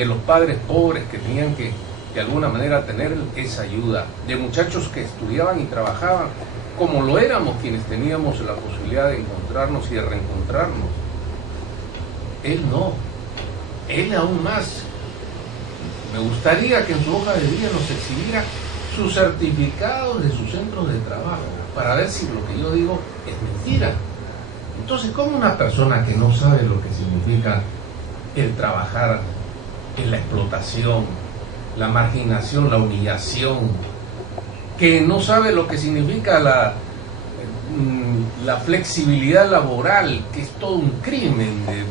de los padres pobres que tenían que de alguna manera tener esa ayuda, de muchachos que estudiaban y trabajaban, como lo éramos quienes teníamos la posibilidad de encontrarnos y de reencontrarnos. Él no, él aún más. Me gustaría que en su hoja de vida nos exhibiera sus certificados de sus centros de trabajo, para ver si lo que yo digo es mentira. Entonces, ¿cómo una persona que no sabe lo que significa el trabajar en la explotación, la marginación, la humillación, que no sabe lo que significa la flexibilidad laboral, que es todo un crimen de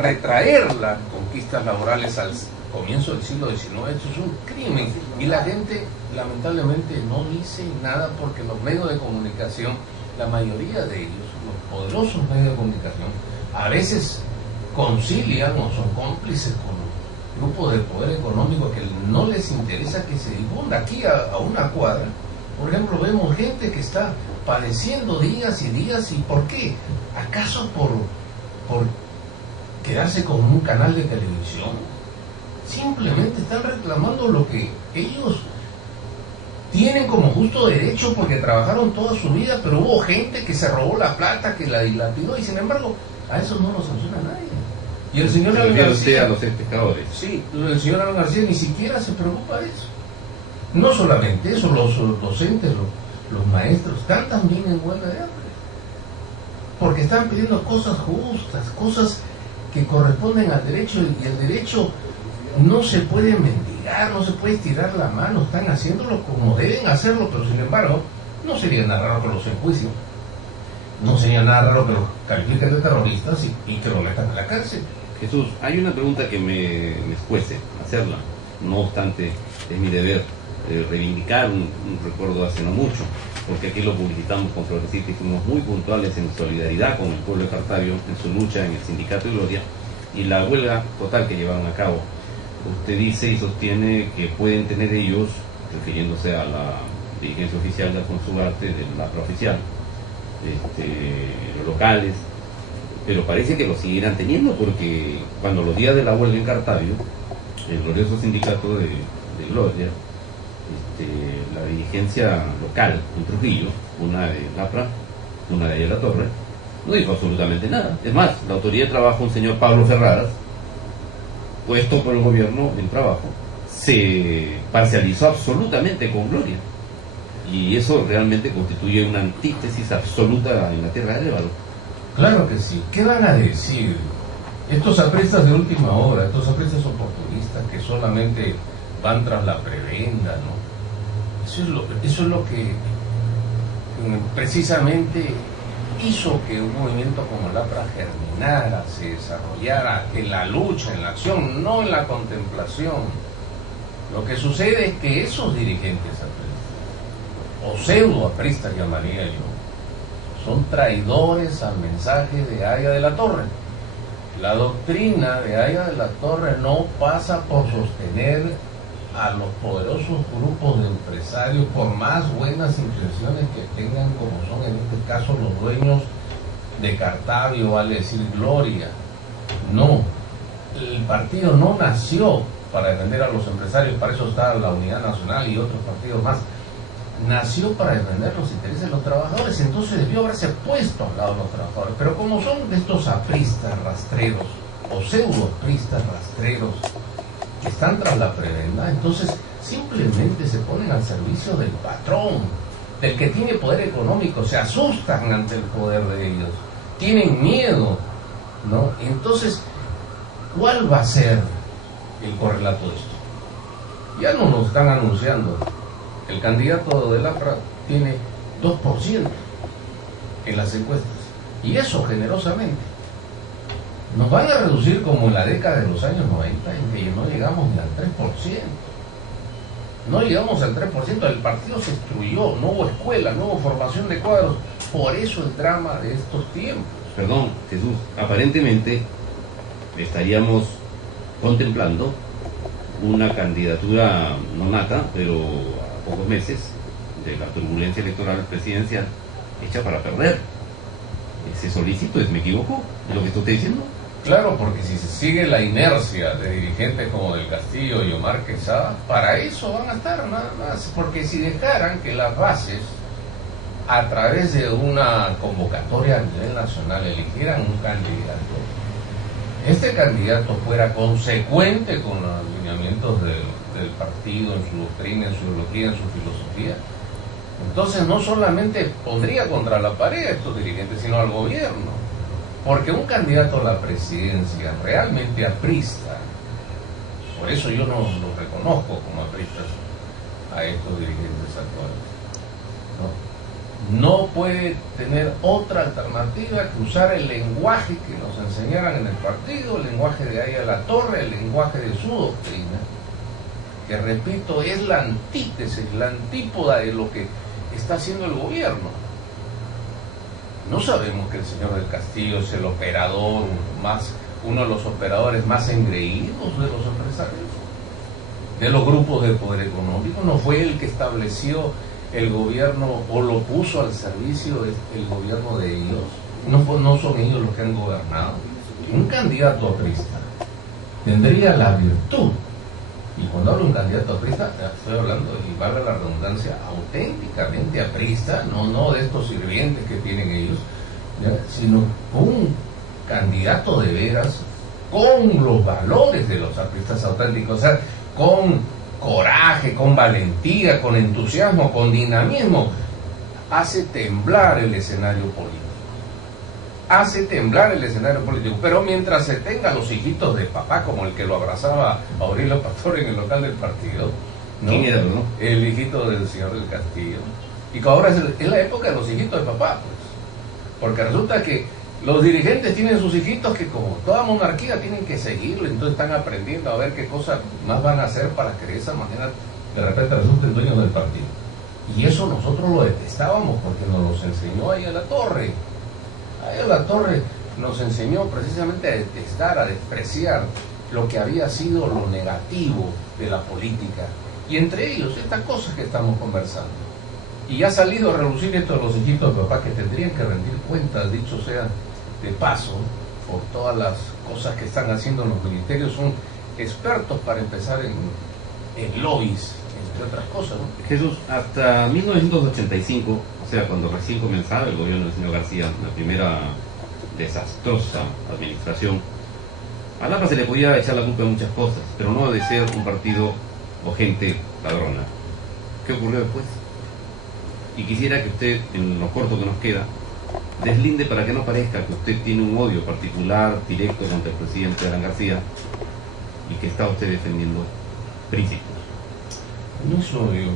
retraer las conquistas laborales al comienzo del siglo XIX, esto es un crimen, y la gente lamentablemente no dice nada porque los medios de comunicación, la mayoría de ellos, los poderosos medios de comunicación, a veces concilian o son cómplices con grupos de poder económico que no les interesa que se difunda. Aquí a una cuadra, por ejemplo, vemos gente que está padeciendo días y días. ¿Y por qué? ¿Acaso por quedarse con un canal de televisión? Simplemente están reclamando lo que ellos tienen como justo derecho porque trabajaron toda su vida, pero hubo gente que se robó la plata, que la dilapidó, y sin embargo a eso no lo sanciona nadie. Y el señor Alan García, a los pescadores. Sí, el señor Alan García ni siquiera se preocupa de eso. No solamente eso, los docentes, los maestros están también en huelga de hambre, porque están pidiendo cosas justas, cosas que corresponden al derecho, y el derecho no se puede mendigar, no se puede estirar la mano. Están haciéndolo como deben hacerlo, pero sin embargo no sería nada raro que los enjuicien, no sería nada raro que los califiquen de terroristas y que lo metan en la cárcel. Jesús, hay una pregunta que me escuece hacerla, no obstante es mi deber reivindicar un recuerdo hace no mucho, porque aquí lo publicitamos con Florecita y fuimos muy puntuales en solidaridad con el pueblo de Cartavio en su lucha en el Sindicato de Gloria y la huelga total que llevaron a cabo. Usted dice y sostiene que pueden tener ellos, refiriéndose a la dirigencia oficial de Alfonso Ugarte, de la oficial, los locales, pero parece que lo seguirán teniendo, porque cuando los días de la huelga en Cartavio, el glorioso sindicato de Gloria, la dirigencia local en Trujillo, una de Lapra, una de La Torre, no dijo absolutamente nada. Es más, la autoridad de trabajo, un señor Pablo Ferraras, puesto por el gobierno en trabajo, se parcializó absolutamente con Gloria, y eso realmente constituye una antítesis absoluta en la tierra del Ébaro. Claro que sí. ¿Qué van a decir estos apristas de última hora, estos apristas oportunistas que solamente van tras la prebenda, ¿no? Eso es lo que precisamente hizo que un movimiento como Lapra germinara, se desarrollara en la lucha, en la acción, no en la contemplación. Lo que sucede es que esos dirigentes apristas, o pseudo apristas llamaría yo, son traidores al mensaje de Aya de la Torre. La doctrina de Aya de la Torre no pasa por sostener a los poderosos grupos de empresarios, por más buenas intenciones que tengan, como son en este caso los dueños de Cartavio, vale decir Gloria. No, el partido no nació para defender a los empresarios, para eso está la Unidad Nacional y otros partidos más. Nació para defender los intereses de los trabajadores, entonces debió haberse puesto al lado de los trabajadores. Pero como son de estos apristas rastreros, o pseudo apristas rastreros, que están tras la prebenda, entonces simplemente se ponen al servicio del patrón, del que tiene poder económico, se asustan ante el poder de ellos, tienen miedo, ¿no? Entonces, ¿cuál va a ser el correlato de esto? Ya nos lo están anunciando. El candidato de Lapra tiene 2% en las encuestas, y eso generosamente. Nos van a reducir como en la década de los años 90, en que no llegamos ni al 3%. No llegamos al 3%, el partido se destruyó, no hubo escuela, no hubo formación de cuadros. Por eso el drama de estos tiempos. Perdón, Jesús, aparentemente estaríamos contemplando una candidatura no nata, pero a pocos meses de la turbulencia electoral presidencial, hecha para perder. Ese solícito, ¿me equivoco de lo que estoy diciendo? Claro, porque si se sigue la inercia de dirigentes como Del Castillo y Omar Quesada, para eso van a estar nada más. Porque si dejaran que las bases, a través de una convocatoria a nivel nacional, eligieran un candidato, este candidato fuera consecuente con los alineamientos del partido, en su doctrina, en su ideología, en su filosofía, entonces no solamente pondría contra la pared a estos dirigentes, sino al gobierno. Porque un candidato a la presidencia realmente aprista, por eso yo no los reconozco como apristas a estos dirigentes actuales, no puede tener otra alternativa que usar el lenguaje que nos enseñaran en el partido, el lenguaje de Aya La Torre, el lenguaje de su doctrina, que repito, es la antítesis, la antípoda de lo que está haciendo el gobierno. No sabemos que el señor Del Castillo es el operador uno de los operadores más engreídos de los empresarios, de los grupos de poder económico. No fue el que estableció el gobierno o lo puso al servicio el gobierno de ellos. No son ellos los que han gobernado. Un candidato aprista tendría la virtud, y cuando hablo de un candidato aprista, estoy hablando, y valga la redundancia, auténticamente aprista, no de estos sirvientes que tienen ellos, ¿ya? Sino un candidato de veras con los valores de los apristas auténticos, o sea, con coraje, con valentía, con entusiasmo, con dinamismo, hace temblar el escenario político. Hace temblar el escenario político, pero mientras se tenga los hijitos de papá, como el que lo abrazaba a Aurelio Pastor en el local del partido, ¿no? ¿Quién era, no? El hijito del señor Del Castillo. Y que ahora es la época de los hijitos de papá, pues. Porque resulta que los dirigentes tienen sus hijitos que, como toda monarquía, tienen que seguirlo, entonces están aprendiendo a ver qué cosas más van a hacer para que de esa manera de repente resulten dueños del partido. Y eso nosotros lo detestábamos porque nos los enseñó ahí a La Torre. Ahí a La Torre nos enseñó precisamente a detestar, a despreciar lo que había sido lo negativo de la política. Y entre ellos, estas cosas que estamos conversando. Y ha salido a relucir esto de los hijitos de papá, que tendrían que rendir cuentas, dicho sea de paso, por todas las cosas que están haciendo en los ministerios. Son expertos para empezar en lobbies, entre otras cosas, ¿no? Jesús, hasta 1985, o sea, cuando recién comenzaba el gobierno del señor García, la primera desastrosa administración, a Lapa se le podía echar la culpa de muchas cosas, pero no de ser un partido o gente ladrona. ¿Qué ocurrió después? Y quisiera que usted, en lo corto que nos queda, deslinde para que no parezca que usted tiene un odio particular, directo contra el presidente Alan García y que está usted defendiendo principios. No es odio,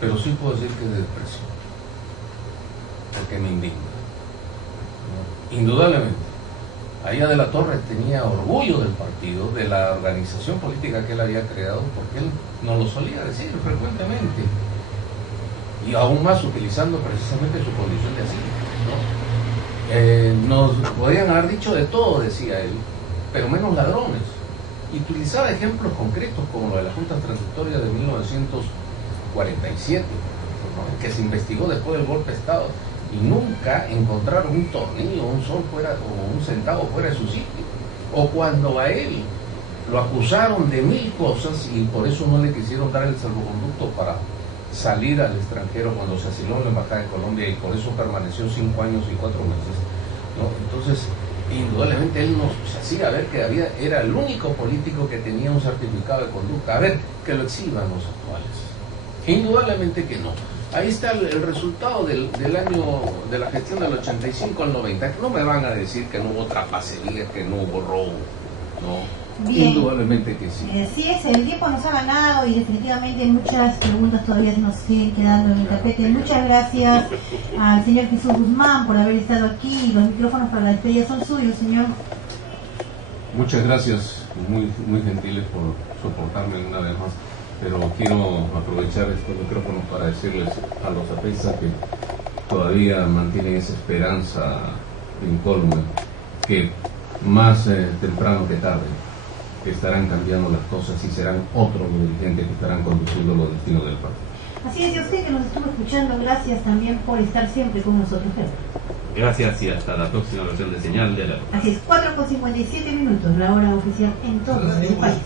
pero sí puedo decir que es desprecio, porque me indigna. Indudablemente, Aya de La Torre tenía orgullo del partido, de la organización política que él había creado, porque él nos lo solía decir frecuentemente, y aún más utilizando precisamente su condición de así, ¿no? Nos podían haber dicho de todo, decía él, pero menos ladrones. Y utilizaba ejemplos concretos como lo de la Junta Transitoria de 1947, ¿no? Que se investigó después del golpe de Estado y nunca encontraron un tornillo, un sol fuera o un centavo fuera de su sitio. O cuando a él lo acusaron de 1000 cosas y por eso no le quisieron dar el salvoconducto para salir al extranjero cuando se asiló en la Embajada de Colombia, y por eso permaneció 5 años y 4 meses, ¿no? Entonces, indudablemente él nos hacía ver que era el único político que tenía un certificado de conducta. A ver, que lo exhiban los actuales. Indudablemente que no. Ahí está el resultado del año, de la gestión del 85 al 90. No me van a decir que no hubo trapacería, que no hubo robo, ¿no? Bien. Indudablemente que sí. Sí, el tiempo nos ha ganado y definitivamente muchas preguntas todavía nos siguen quedando en el tapete. Muchas gracias al señor Jesús Guzmán por haber estado aquí. Los micrófonos para la despedida son suyos, señor. Muchas gracias, muy gentiles por soportarme una vez más, pero quiero aprovechar estos micrófonos para decirles a los apristas que todavía mantienen esa esperanza incólume, que más temprano que tarde que estarán cambiando las cosas y serán otros los dirigentes que estarán conduciendo los destinos del partido. Así es, y a usted que nos estuvo escuchando, gracias también por estar siempre con nosotros. Gracias y hasta la próxima versión de Señal de Alerta. Así es, 4:57 minutos, la hora oficial en todo el país.